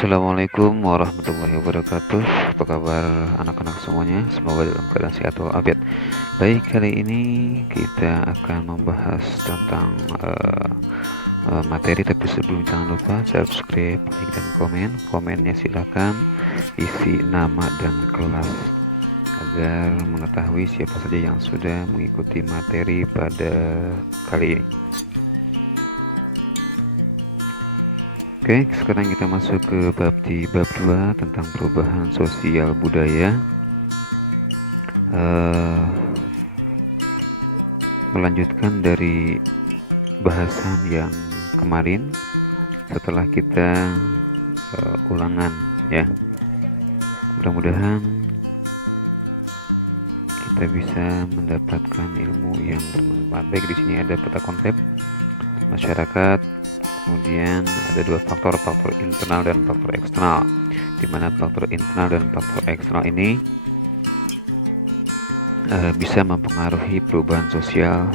Assalamualaikum warahmatullahi wabarakatuh. Apa kabar anak-anak semuanya? Semoga dalam keadaan sehat walafiat. Baik, kali ini kita akan membahas tentang materi, tapi sebelum jangan lupa subscribe, like, dan komen. Komennya silakan isi nama dan kelas agar mengetahui siapa saja yang sudah mengikuti materi pada kali ini. Oke, sekarang kita masuk ke bab 2 tentang perubahan sosial budaya. Melanjutkan dari bahasan yang kemarin setelah kita ulangan ya. Mudah-mudahan kita bisa mendapatkan ilmu yang bermanfaat. Baik, di sini ada peta konsep masyarakat. Kemudian ada dua faktor internal dan faktor eksternal, di mana faktor internal dan faktor eksternal ini bisa mempengaruhi perubahan sosial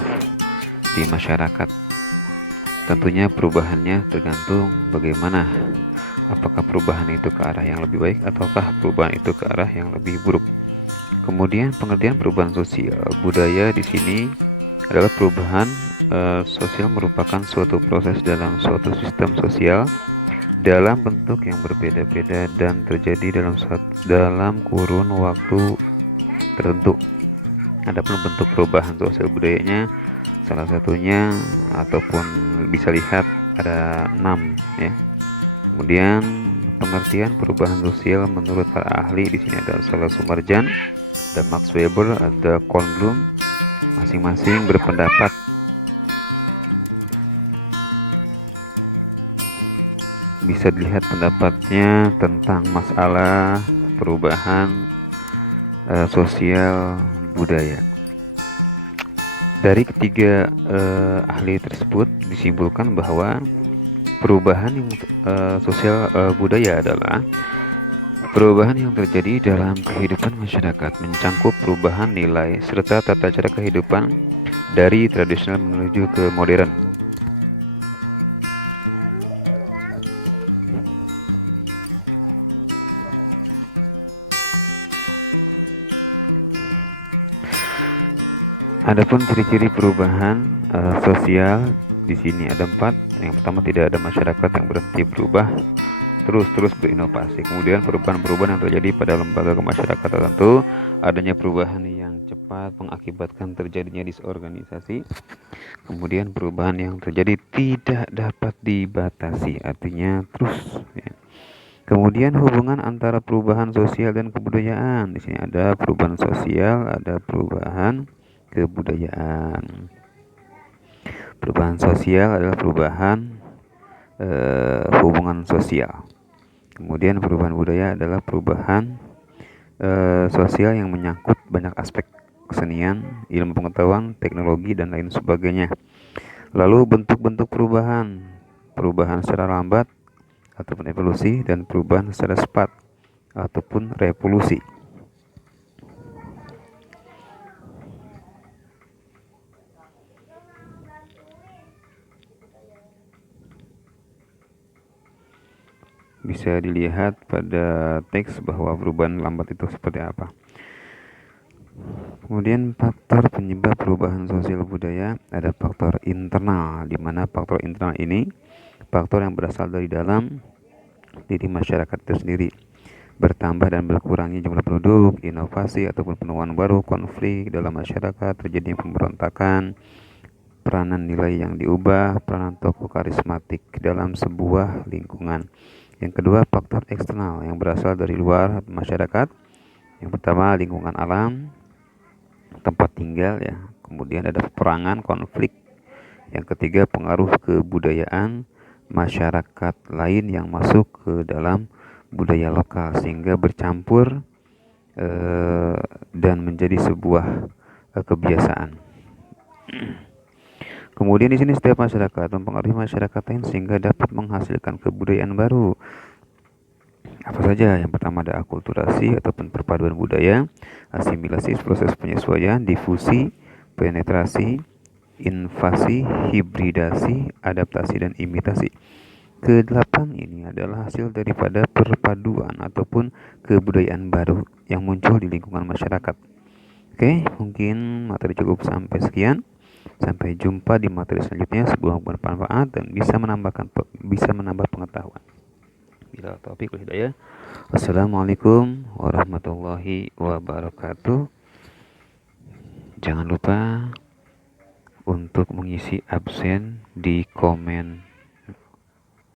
di masyarakat. Tentunya perubahannya tergantung bagaimana, apakah perubahan itu ke arah yang lebih baik ataukah perubahan itu ke arah yang lebih buruk. Kemudian pengertian perubahan sosial budaya di sini adalah perubahan sosial merupakan suatu proses dalam suatu sistem sosial dalam bentuk yang berbeda-beda dan terjadi dalam kurun waktu tertentu. Adapun bentuk perubahan sosial budayanya salah satunya ataupun bisa lihat ada 6 ya. Kemudian pengertian perubahan sosial menurut para ahli di sini ada Saleh Sumarjan, ada Max Weber, ada Kornblum. Masing-masing berpendapat bisa dilihat pendapatnya tentang masalah perubahan sosial budaya. Dari ketiga ahli tersebut disimpulkan bahwa perubahan yang sosial budaya adalah perubahan yang terjadi dalam kehidupan masyarakat, mencangkup perubahan nilai serta tata cara kehidupan dari tradisional menuju ke modern. Adapun ciri-ciri perubahan sosial di sini ada 4. Yang pertama, tidak ada masyarakat yang berhenti berubah, terus berinovasi. Kemudian perubahan-perubahan yang terjadi pada lembaga kemasyarakatan tertentu, adanya perubahan yang cepat mengakibatkan terjadinya disorganisasi. Kemudian perubahan yang terjadi tidak dapat dibatasi, artinya terus ya. Kemudian hubungan antara perubahan sosial dan kebudayaan. Di sini ada perubahan sosial, ada perubahan kebudayaan. Perubahan sosial adalah perubahan hubungan sosial. Kemudian perubahan budaya adalah perubahan sosial yang menyangkut banyak aspek kesenian, ilmu pengetahuan, teknologi, dan lain sebagainya. Lalu bentuk-bentuk perubahan secara lambat ataupun evolusi, dan perubahan secara cepat ataupun revolusi. Bisa dilihat pada teks bahwa perubahan lambat itu seperti apa. Kemudian faktor penyebab perubahan sosial budaya ada faktor internal, di mana faktor internal ini faktor yang berasal dari dalam diri masyarakat itu sendiri. Bertambah dan berkurangnya jumlah penduduk, inovasi ataupun penemuan baru, konflik dalam masyarakat, terjadinya pemberontakan, peranan nilai yang diubah, peranan tokoh karismatik dalam sebuah lingkungan. Yang kedua, faktor eksternal yang berasal dari luar masyarakat. Yang pertama, lingkungan alam, tempat tinggal ya. Kemudian ada peperangan, konflik. Yang ketiga, pengaruh kebudayaan masyarakat lain yang masuk ke dalam budaya lokal sehingga bercampur dan menjadi sebuah kebiasaan. Kemudian di sini setiap masyarakat mempengaruhi masyarakat lain sehingga dapat menghasilkan kebudayaan baru. Apa saja? Yang pertama ada akulturasi ataupun perpaduan budaya, asimilasi proses penyesuaian, difusi, penetrasi, invasi, hibridasi, adaptasi, dan imitasi. ke-8 ini adalah hasil daripada perpaduan ataupun kebudayaan baru yang muncul di lingkungan masyarakat. Oke, mungkin materi cukup sampai sekian. Sampai jumpa di materi selanjutnya, sebuah bermanfaat dan bisa menambah pengetahuan. Bila taufiq wal hidayah. Wassalamualaikum warahmatullahi wabarakatuh. Jangan lupa untuk mengisi absen di komen